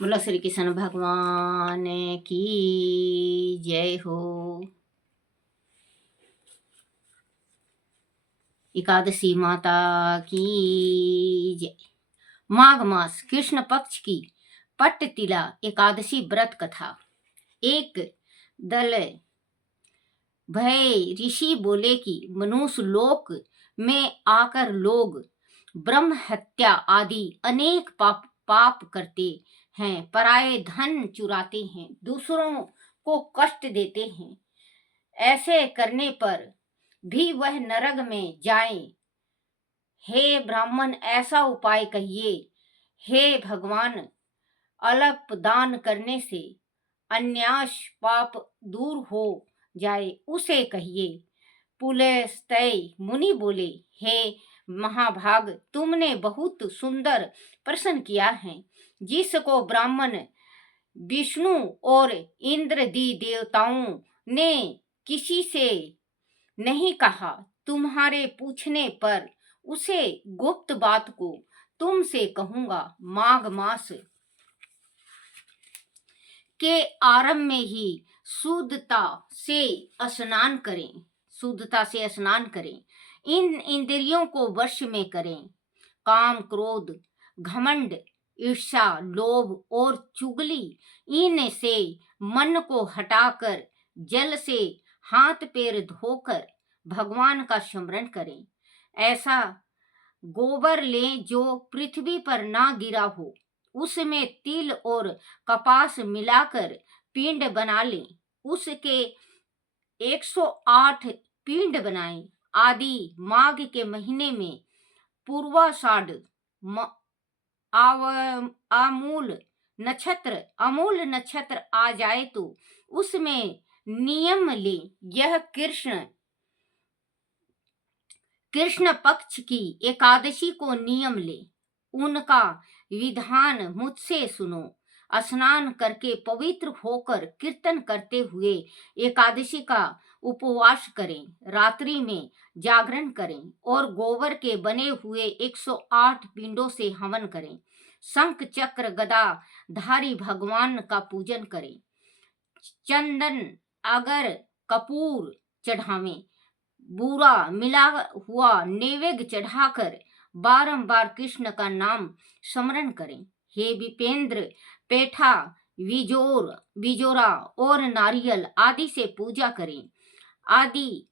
बोलो श्री कृष्ण भगवान की जय हो। एकादशी माता की जय। माघ मास कृष्ण पक्ष की पट्टतिला एकादशी व्रत कथा। एक दल भय ऋषि बोले कि मनुष्य लोक में आकर लोग ब्रह्म हत्या आदि अनेक पाप करते हैं, पराये धन चुराते हैं, दूसरों को कष्ट देते हैं। ऐसे करने पर भी वह नरक में जाए। हे ब्राह्मण, ऐसा उपाय कहिए। हे भगवान, अल्प दान करने से अन्यास पाप दूर हो जाए, उसे कहिए। पुलस्त्य मुनि बोले, हे महाभाग, तुमने बहुत सुंदर प्रश्न किया है, जिसको ब्राह्मण, विष्णु और इंद्रदी देवताओं ने किसी से नहीं कहा। तुम्हारे पूछने पर उसे गुप्त बात को तुमसे कहूंगा। माघ मास के आरंभ में ही शुद्धता से स्नान करें। इन इंद्रियों को वश में करें। काम, क्रोध, घमंड, ईर्ष्या, लोभ और चुगली, इन से मन को हटाकर जल से हाथ पैर धोकर भगवान का स्मरण करें। ऐसा गोबर लें जो पृथ्वी पर ना गिरा हो, उसमें तिल और कपास मिलाकर पिंड बना लें। उसके 108 पिंड बनाएं। आदि माघ के महीने में पूर्वाषाढ़ अमूल नक्षत्र आ जाए तो उसमें नियम ले। यह कृष्ण पक्ष की एकादशी को नियम ले। उनका विधान मुझसे सुनो। स्नान करके पवित्र होकर कीर्तन करते हुए एकादशी का उपवास करें। रात्रि में जागरण करें और गोबर के बने हुए 108 पिंडों से हवन करें। शंख चक्र गदा धारी भगवान का पूजन करें। चंदन अगर कपूर चढ़ावें। बूरा मिला हुआ नैवेद्य चढ़ाकर बारंबार कृष्ण का नाम स्मरण करें। हे विपेंद्र, पेठा, बिजोरा और नारियल आदि से पूजा करें। आदि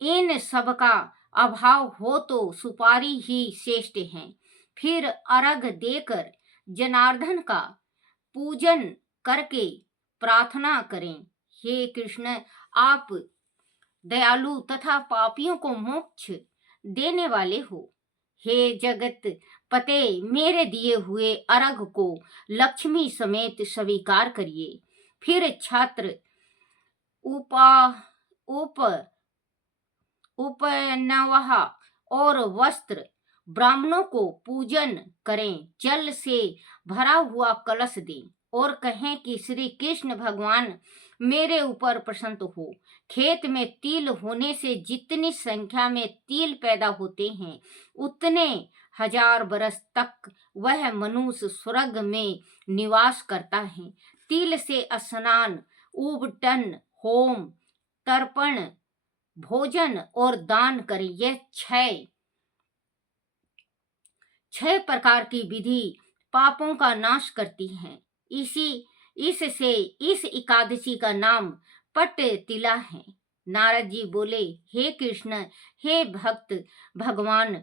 इन सब का अभाव हो तो सुपारी ही श्रेष्ठ है। फिर अर्घ देकर जनार्दन का पूजन करके प्रार्थना करें। हे कृष्ण, आप दयालु तथा पापियों को मोक्ष देने वाले हो। हे जगत पते, मेरे दिए हुए अर्घ को लक्ष्मी समेत स्वीकार करिए। फिर छात्र उपनवह और वस्त्र ब्राह्मणों को पूजन करें। जल से भरा हुआ कलश दें और कहें कि श्री कृष्ण भगवान मेरे ऊपर प्रसन्न हो। खेत में तिल होने से जितनी संख्या में तिल पैदा होते हैं, उतने 1000 बरस तक वह मनुष्य स्वर्ग में निवास करता है। तिल से स्नान, उबटन, होम, तर्पण, भोजन और दान करें। यह 6 प्रकार की विधि पापों का नाश करती है। इससे इस एकादशी का नाम पट्टतिला है। नारद जी बोले, हे कृष्ण, हे भक्त भगवान,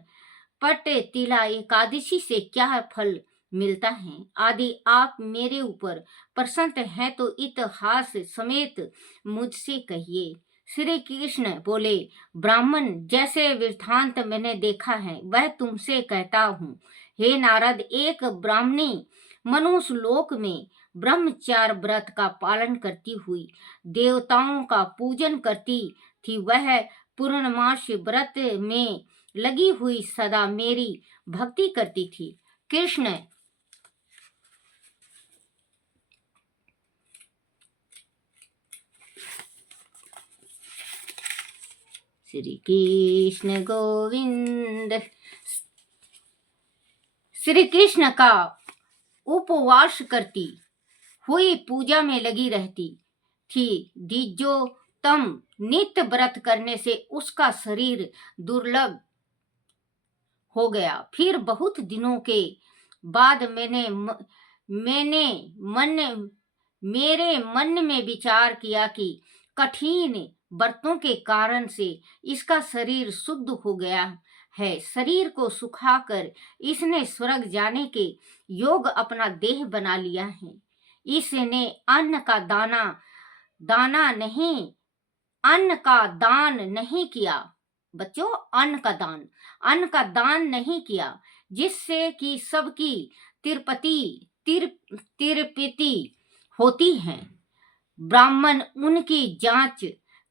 पट्टतिला एकादशी से क्या फल मिलता है? आदि आप मेरे ऊपर प्रसन्न हैं तो इतिहास समेत मुझसे कहिए। श्री कृष्ण बोले, ब्राह्मण, जैसे वृत्तांत मैंने देखा है वह तुमसे कहता हूँ। हे नारद, एक ब्राह्मणी मनुष्य लोक में ब्रह्मचार्य व्रत का पालन करती हुई देवताओं का पूजन करती थी। वह पूर्णमासी व्रत में लगी हुई सदा मेरी भक्ति करती थी। कृष्ण श्री कृष्ण गोविंद। श्री कृष्ण का उपवास करती हुई पूजा में लगी रहती थी। द्विजोत्तम नित्य व्रत करने से उसका शरीर दुर्लभ हो गया। फिर बहुत दिनों के बाद मेरे मन में विचार किया कि कठिन व्रतों के कारण से इसका शरीर शुद्ध हो गया है। शरीर को सुखाकर इसने स्वर्ग जाने के योग अपना देह बना लिया है। इसने अन्न का दान नहीं किया बच्चों, अन्न का दान नहीं किया, जिससे कि सबकी तिरपति होती है। ब्राह्मण उनकी जांच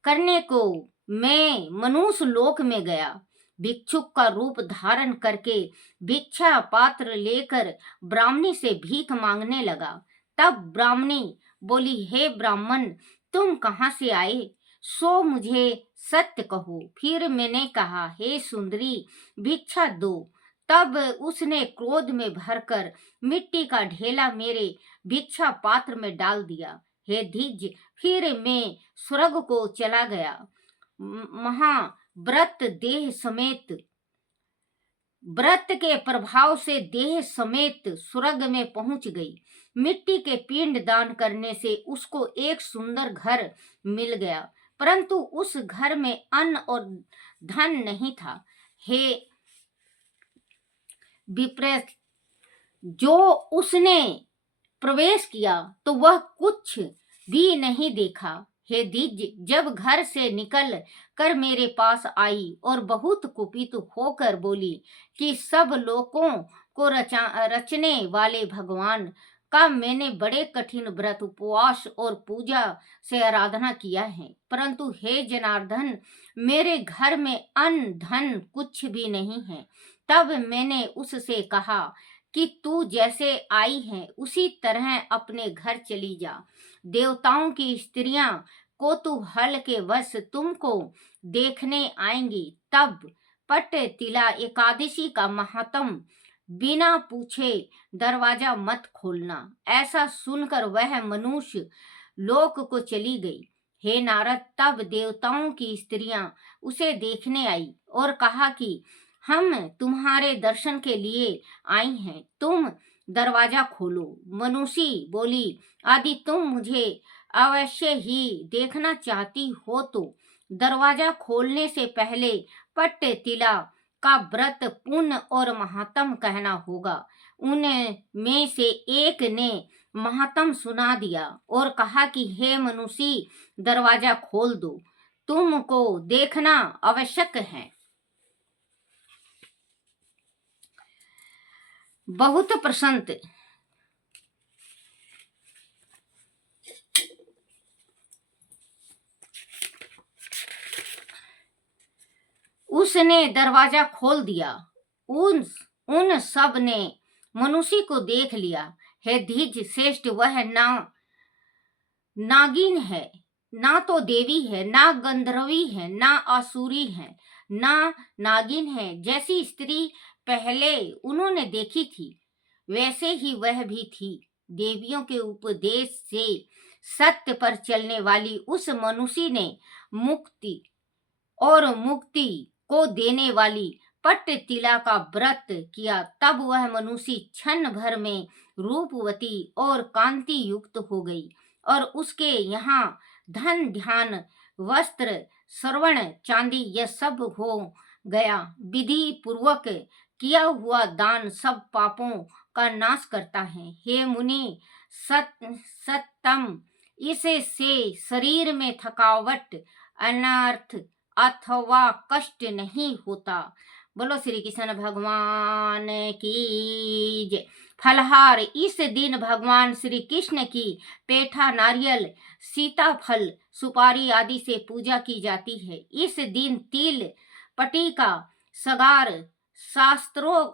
करने को मैं मनुष्य लोक में गया। भिक्षुक का रूप धारण करके भिक्षा पात्र लेकर ब्राह्मणी से भीख मांगने लगा। तब ब्राह्मणी बोली, हे ब्राह्मण, तुम कहाँ से आए, सो मुझे सत्य कहो। फिर मैंने कहा, हे सुंदरी, भिक्षा दो। तब उसने क्रोध में भरकर मिट्टी का ढेला मेरे भिक्षा पात्र में डाल दिया। हे द्विज, फिर मैं स्वर्ग को चला गया। व्रत के प्रभाव से देह समेत स्वर्ग में पहुंच गई। मिट्टी के पिंड दान करने से उसको एक सुंदर घर मिल गया, परंतु उस घर में अन्न और धन नहीं था। हे विप्रेत, जो उसने प्रवेश किया तो वह कुछ भी नहीं देखा। हे द्विज, जब घर से निकल कर मेरे पास आई और बहुत कुपित होकर बोली कि सब लोगों को रचने वाले भगवान का मैंने बड़े कठिन व्रत, उपवास और पूजा से आराधना किया है, परंतु हे जनार्दन, मेरे घर में अन्न धन कुछ भी नहीं है। तब मैंने उससे कहा कि तू जैसे आई है उसी तरह अपने घर चली जा। देवताओं की स्त्रियां कोतूहल के वश तुमको देखने आएंगी। तब पट तिला एकादशी का महात्म बिना पूछे दरवाजा मत खोलना। ऐसा सुनकर वह मनुष्य लोक को चली गई। हे नारद, तब देवताओं की स्त्रियां उसे देखने आई और कहा कि हम तुम्हारे दर्शन के लिए आई हैं, तुम दरवाजा खोलो। मनुष्य बोली, आदि तुम मुझे अवश्य ही देखना चाहती हो तो दरवाजा खोलने से पहले पट तिला का व्रत पुण्य और महात्म कहना होगा। उनमें से एक ने महात्म सुना दिया और कहा कि हे मनुष्य, दरवाजा खोल दो, तुमको देखना आवश्यक है। बहुत प्रसन्न उसने दरवाजा खोल दिया। उन सब ने मनुष्य को देख लिया। हे द्विज श्रेष्ठ, वह नागिन है, ना तो देवी है, ना गंधर्वी है, ना आसुरी है, ना नागिन है। जैसी स्त्री पहले उन्होंने देखी थी वैसे ही वह भी थी। देवियों के उपदेश से सत्य पर चलने वाली उस मनुष्य ने मुक्ति को देने वाली पट तिला का व्रत किया। तब वह मनुष्य क्षण भर में रूपवती और कांति युक्त हो गई और उसके यहाँ धन ध्यान वस्त्र श्रवण चांदी यह सब हो गया। विधि पूर्वक किया हुआ दान सब पापों का नाश करता है। हे मुनि सत्तम, इसे से शरीर में थकावट, अनर्थ अथवा कष्ट नहीं होता। बोलो श्री कृष्ण भगवान की जय। फलहार, इस दिन भगवान श्री कृष्ण की पेठा, नारियल, सीताफल, सुपारी आदि से पूजा की जाती है। इस दिन तिल पटी का सगार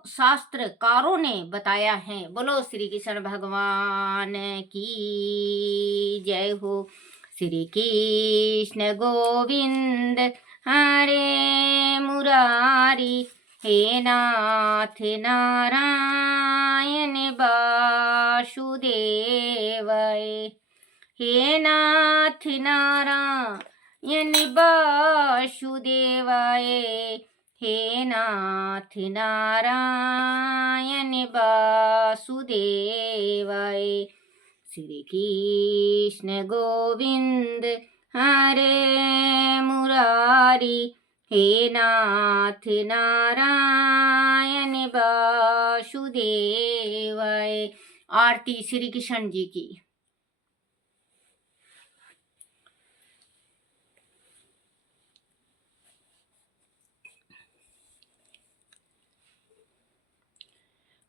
शास्त्रकारों ने बताया है। बोलो श्री कृष्ण भगवान की जय हो। श्री कृष्ण गोविंद हरे मुरारी, हे नाथ नारायण वासुदेवाय। हे नाथ नारायण वासुदेवाय। हे नाथ नारायण वासुदेवाय। श्री कृष्ण गोविंद हरे मुरारी। हे नाथ नारायण वासुदेवाय। आरती श्री कृष्ण जी की।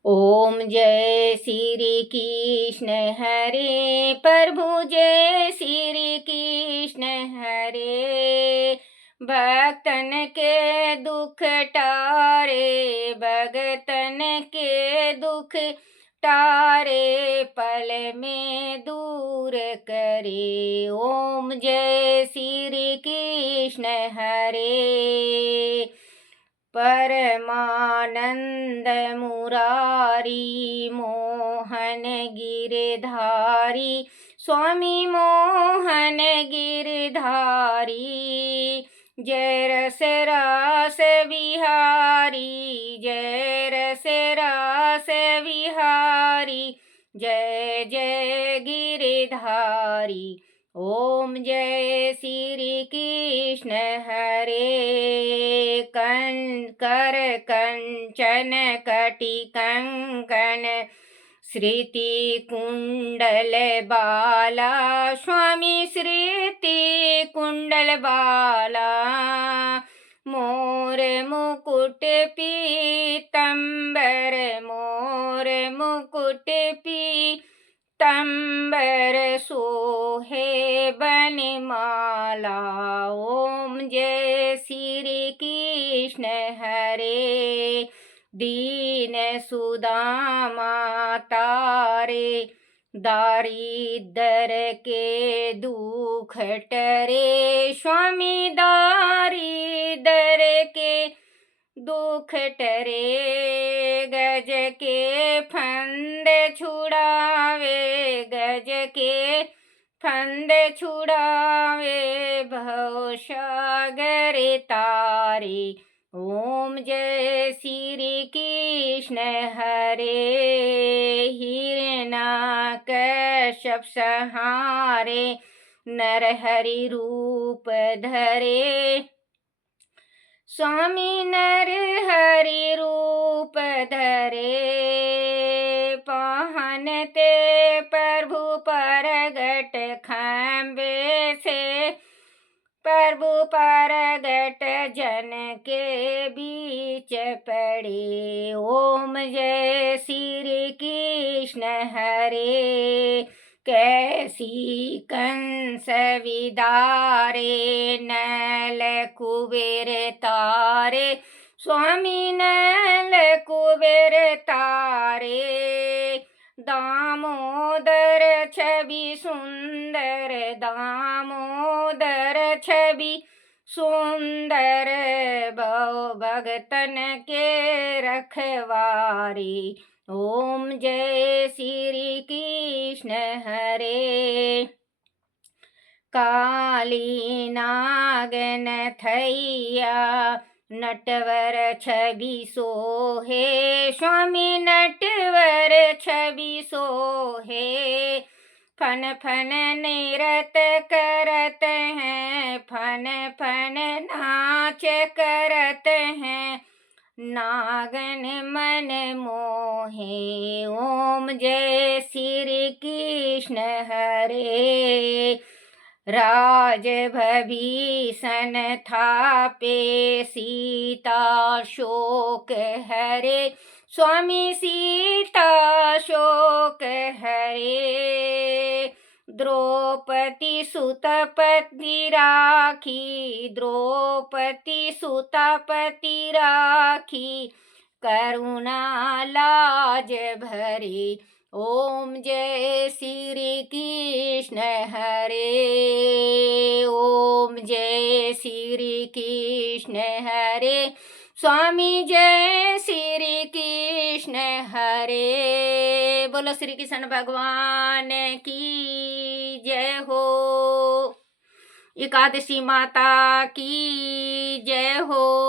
ओम जय श्री कृष्ण हरे प्रभु जय श्री कृष्ण हरे। भक्तन के दुख टारे भगतन के दुख टारे पल में दूर करे। ओम जय श्री कृष्ण हरे। परमानंद मुरारी मोहन गिरधारी स्वामी मोहन गिरधारी। जय रस रास विहारी जय रस रास विहारी। जय जय गिरधारी। ओम जय श्री कृष्ण हरे। कर कंचन कटि कंकण श्रुति कुंडल बाला स्वामी श्रुति कुंडल बाला। मोर मुकुट पीतंबर मोर मुकुट पीतंबर सोहे बनमाला। ओम जय श्री कृष्ण हरे। दीन सुदामा तारे दारिदर के दुख टरे स्वामी दारिदर के दुख टरे। गज के फंद छुड़ावे गज के फंद छुड़ावे भव सागर तारे। ओम जय श्री कृष्ण हरे। हिरण्यकश्यप संहारे नरहरि रूप धरे स्वामी नरहरि रूप धरे। पहनते प्रभु परगट खम्बे से प्रभु परगट जन के बीच पड़े। ओम जय श्री कृष्ण हरे। कैसी कंस विदारे नल कुबेर तारे स्वामी नल कुबेर तारे। दामोदर छवि सुंदर दामोदर छवि सुंदर भव भगतन के रखवारी। ओम जय श्री कृष्ण हरे। काली नागन थैया नटवर छवि सोहे स्वामी नटवर छवि सोहे। फन फन निरत करत हैं फन फन नाच करत हैं नागन मन मोहे। ओम जय श्री कृष्ण हरे। राज भीषण थापे सीता शोक हरे स्वामी सीता शोक हरे। द्रौपदी सुतपति राखी द्रौपदी सुतपति राखी करुणा लाज भरे। ओम जय श्री कृष्ण हरे। ओम जय श्री कृष्ण हरे। स्वामी जय श्री कृष्ण हरे। बोलो श्री कृष्ण भगवान की जय हो। एकादशी माता की जय हो।